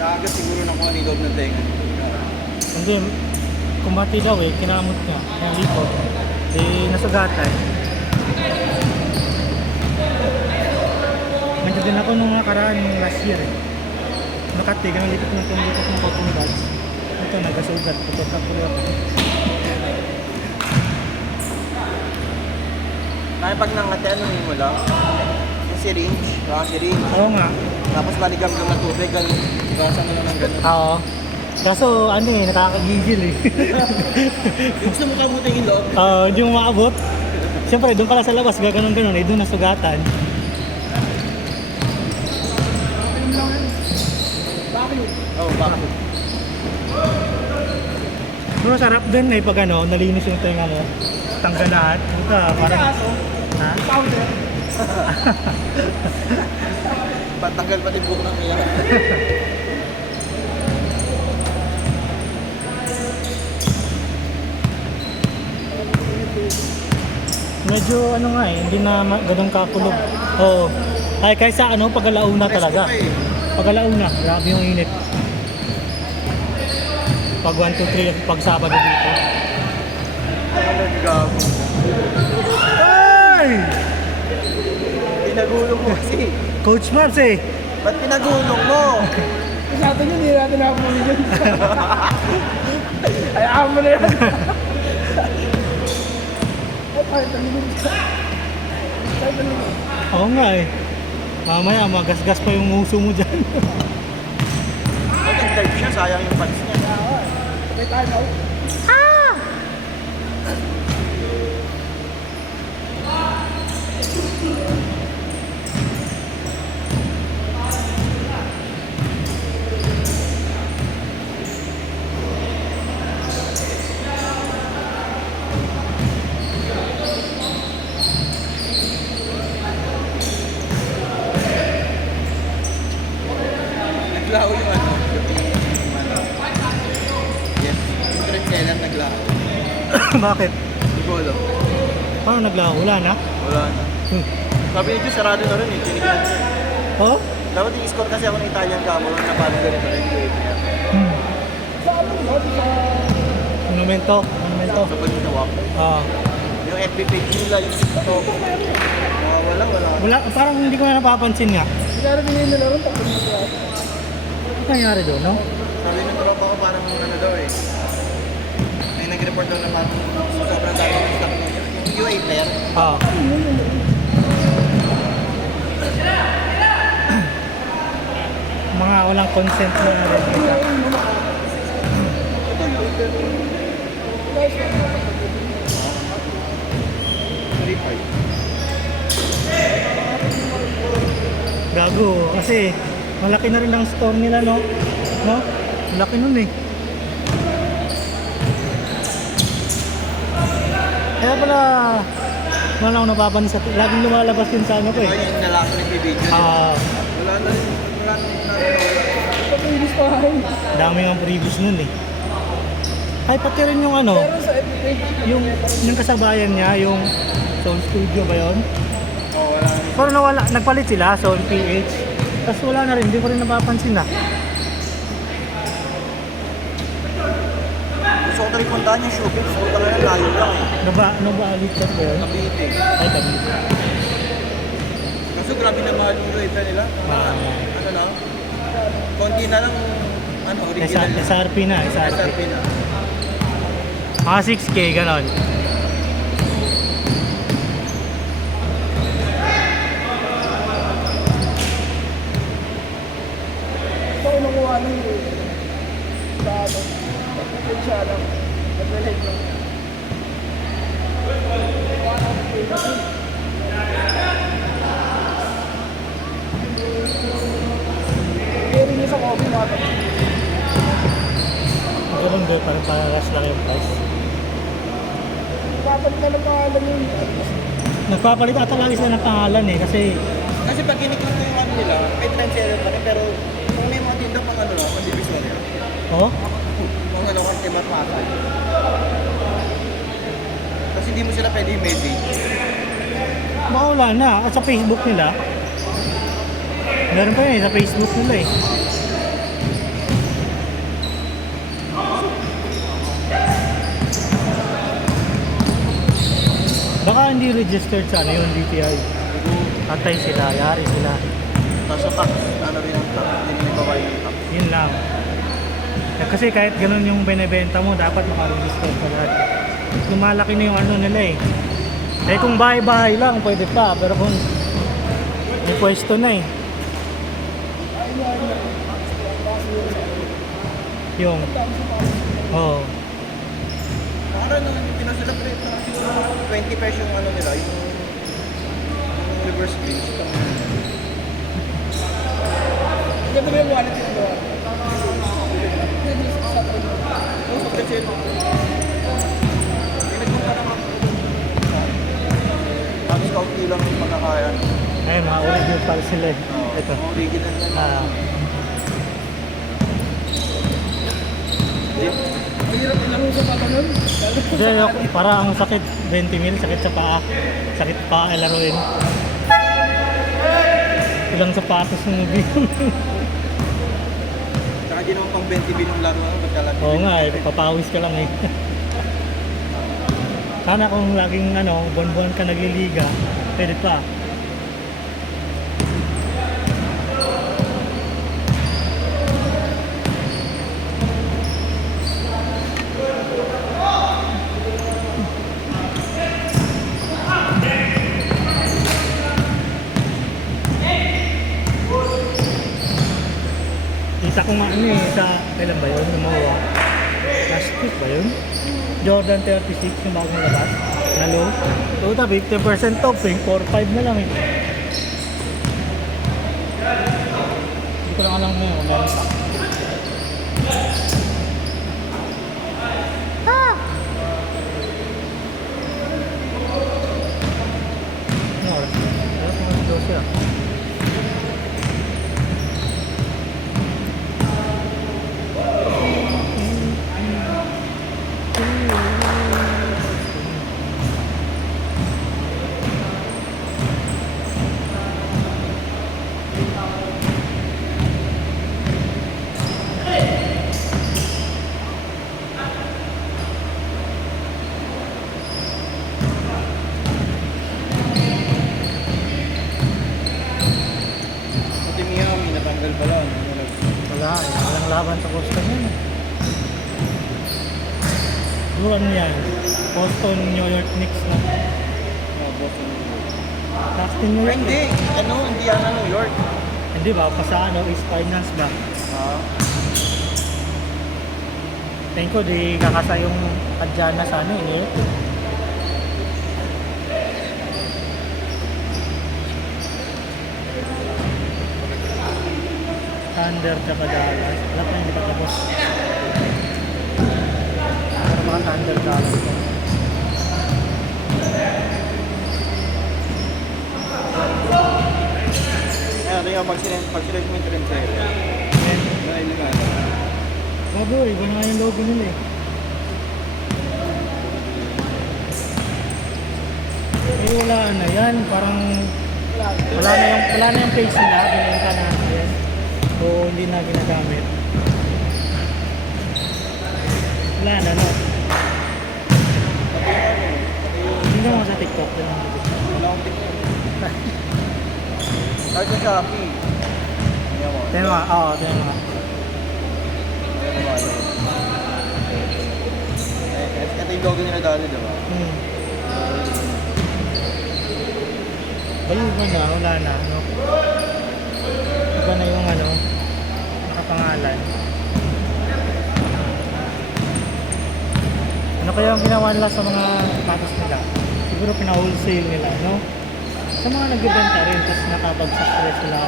Nakagat siguro na kung ano yung loob ng tenga. Hindi, kumati daw eh, kinamot niya, yung likod. Nasugatan. Nandiyan din ako nung nakaraan last year eh. Makati, ganun likod ng likod ng cotton buds. Ito, nagasugat. Ito, kapulo ako. Kaya pag nangati, ano mo lang? Yung syringe, syringe. Oo nga. Tapos maligam-gam na tubig, gasan mo lang ng ganun. Oo. Kaso ano eh, nakakagigil eh. Gusto mo kamutin yung loob? Hindi mo maabot. Siyempre, doon pala sa labas, gaganon-ganon eh, doon nasugatan. Oo, bakit? Pero sarap din eh, pag ano, nalinis yung tenga mo. Tanggal lahat. Puta, parang... Ha? Powder. Patanggal pati buhok ng iyak. Medyo ano nga eh, hindi na ganun kakulog. Oo. Ay, kaysa ano, pag-alauna talaga. Pag-alauna, grabe yung init. Pag 1, 2, 3, pag Sabado dito. Gago. Ay! Pinagulong mo kasi. Coach Mars eh. Ba't pinagulong mo? Sa atin yun, hindi natin nakapunin yun. Ayaw mo na yan. Ay, kahit talinod ka. Kahit talinod. Oo nga eh. Mamaya, magasgas pa yung uso mo dyan. Pag nag-dive siya, sayang yung pants niya. May time out. Naglaho yung ano. Yes. Yung trend kailan naglaho. Bakit? Hindi ko alam. Paano naglaho? Wala na? Wala na. Sabi nito, sarado na rin eh. Tinignan niya. Oh? Dapat i-score kasi ako ng Italian Cameron na paano ganito rin. Sa ano ba? Sa... Monumento. Monumento. Sa pagkitawak. Ah. Yung FB page nila, yung TikTok. Wala. Wala, parang hindi ko na napapansin nga. Sigara din yung nalaroon, tapos na siya. Ano nangyari doon, no? Sabi ng tropa ko parang ano daw eh. May nag-report daw na parang sobrang dami ng stock niya. Yung UA player. Ah. Mga walang consent na rin. Gago, kasi malaki na rin ang store nila, no? No? Laki nun eh. Kaya pala, wala akong napapansin sa... Laging lumalabas yun sa ano ko Diba eh. yung lalaki nagbibideo? Ah, Wala na. Papilis pa rin. dami ng previous nun eh. Ay, pati rin yung ano, Pero sa FB, yung kasabayan niya, yung Soul Studio ba yun? Oo, wala na. Pero nawala, nagpalit sila, Soul PH. Tapos wala na rin, hindi ko rin napapansin na. Gusto ko tayo puntahan yung showbiz. Punta ka na layo lang eh. Ano ba alit ka ba yun? Cavite. Ay, tabi. Kaso grabe na mahal yung rate nila. Ano na? Konti na lang ano, original na. SRP na, SRP. SRP na. Mga 6K, ganon. ito ko nakuha ng sa ano. Tapos siya lang. Nag-relate lang. Hearing niya sa coffee natin. Ganun ba, parang pararas lang yung price. Papalit na lang pangalan yun. Nagpapalit ata lagi sila ng pangalan eh, kasi Kasi pag kiniklik ko yung ano nila, may trend seller pa rin. Pero kung may mga tinda pang ano lang, kasi visual yan. oh, Kung ano, kung timat makakal. Kasi hindi mo sila pwede i-made. baka wala na. At sa Facebook nila, meron pa yun eh, sa Facebook nila eh. Baka hindi registered sa ano yung DTI. Atay sila, yari sila. Tapos sa tax, ano rin ang tax, hindi nila babae ng tax. Yun lang. Kasi kahit ganun yung binibenta mo, dapat makaregister ka lahat. Lumalaki na yung ano nila eh. Eh kung bahay-bahay lang, pwede pa. Pero kung may pwesto na eh. Yung, oo. Parang nang pinasalabrate na kasi 20 pesos yung ano nila, yung reverse bridge. Hindi mo yung wallet yung doon. Yung sa presyo. Pinagpunta naman. Tapos kaunti lang yung pagkakaya. Ay, mga original pala sila eh. Ito. Original na. Ah, Mahirap ilaro sa pata nun. kasi para ang sakit, 20 mil, sakit sa paa. Sakit pa laruin. Ilang sapatos ng movie. Saka di naman pang 20 binong laro ano, pagkalat. Oo nga eh, papawis ka lang eh. Sana kung laging ano, buwan-buwan ka nagliliga, pwede pa. Kita ko nga ano eh, sa, kailan ba yun, gumawa? Last week ba yun? Jordan 36 yung bagong labas. Na low. So, 50% off eh. 4.5 na lang eh. Hindi ko lang alam ngayon. Meron pa. Ano oras? Ano kung ano 12 ah? Puti Miami, natanggal pala. Wala eh. Walang laban sa Boston yun eh. Siguro ano yan? Boston, New York Knicks na. Boston. Boston, New York. Hindi, ano, Indiana, New York. Hindi ba? Pa sa ano? East Finance ba? Ah, Tingin ko di kakasa yung Adjana sa ano eh. Thunder tsaka Dallas. Wala pa hindi pa tapos. Pero mga Thunder Dallas ko. ito yung pag-select mo yung trim sa'yo. Ayan. Dahil nga. Bago eh. Iba na nga yung logo nila eh. Eh wala na yan. Parang wala na yung face nila. Binenta na yan. O hindi na ginagamit. Wala na no. Hindi naman sa TikTok. Yun ang Wala akong TikTok. Kahit sa Shopee. Ayan mo. Tingnan mo. Oo, tingnan mo. Ayan mo. Ito yung logo nila dati, diba? Bayo ba na? Wala na. No? Iba na yung ano, nakapangalan. Ano kaya ang ginawa nila sa mga sapatos nila? Siguro pina-wholesale nila, no? Sa mga nagbebenta rin, tapos nakabagsak presyo sila.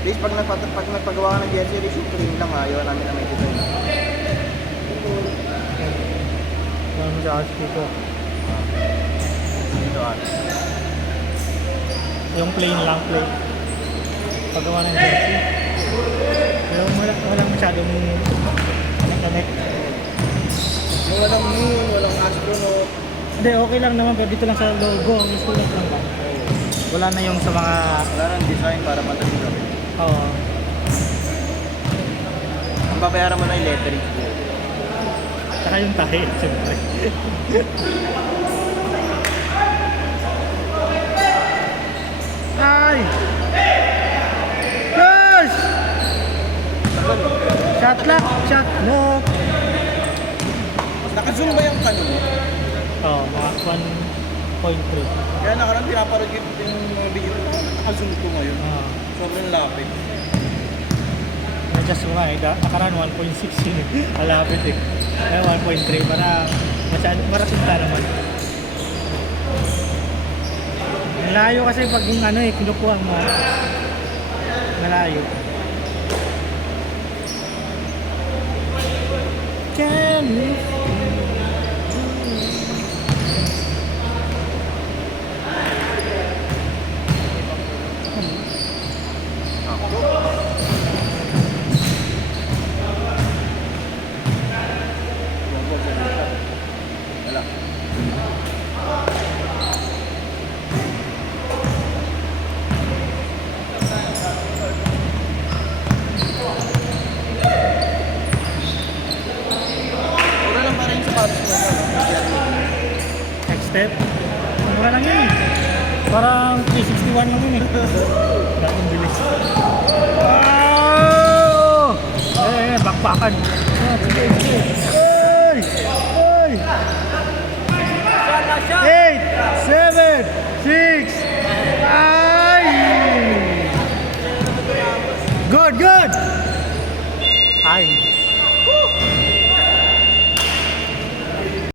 Please, pag nagpagawa ka ng jersey, issue cream lang ha. Ayaw namin na may design. Ano sa ask ko? Dito ah. Yung plain lang, plain. Paggawa ng jersey. Pero walang masyadong connect. Yung walang moon, walang astronaut. Hindi, okay lang naman, pero dito lang sa logo, ang sulat lang ba? Wala na yung sa mga, Wala nang design para madaling gawin. oo. Ang babayaran mo na yung lettering. Tsaka yung tahi, siyempre. Ay! Gosh! Shot lock! Shot lock! Naka-zoom ba yung kanina? Oo, mga 1.3. Kaya nakaraan pinaparod yung mga video ko. Bakit naka-zoom ko ngayon? Ah. Sobrang lapit. Adjust mo nga eh. Nakaraan 1.6 yun eh. Malapit eh. Kaya 1.3 para marating ka naman. Ang layo kasi pag yung ano eh, kinukuha mo. Malayo. Can you Wala. Mura lang para yung sapatos mo. next step? Mura lang yun eh. Parang 361 lang yun eh. Datong bilis. Wow! Bakbakan. Ah, sige, sige. Ay! Ay!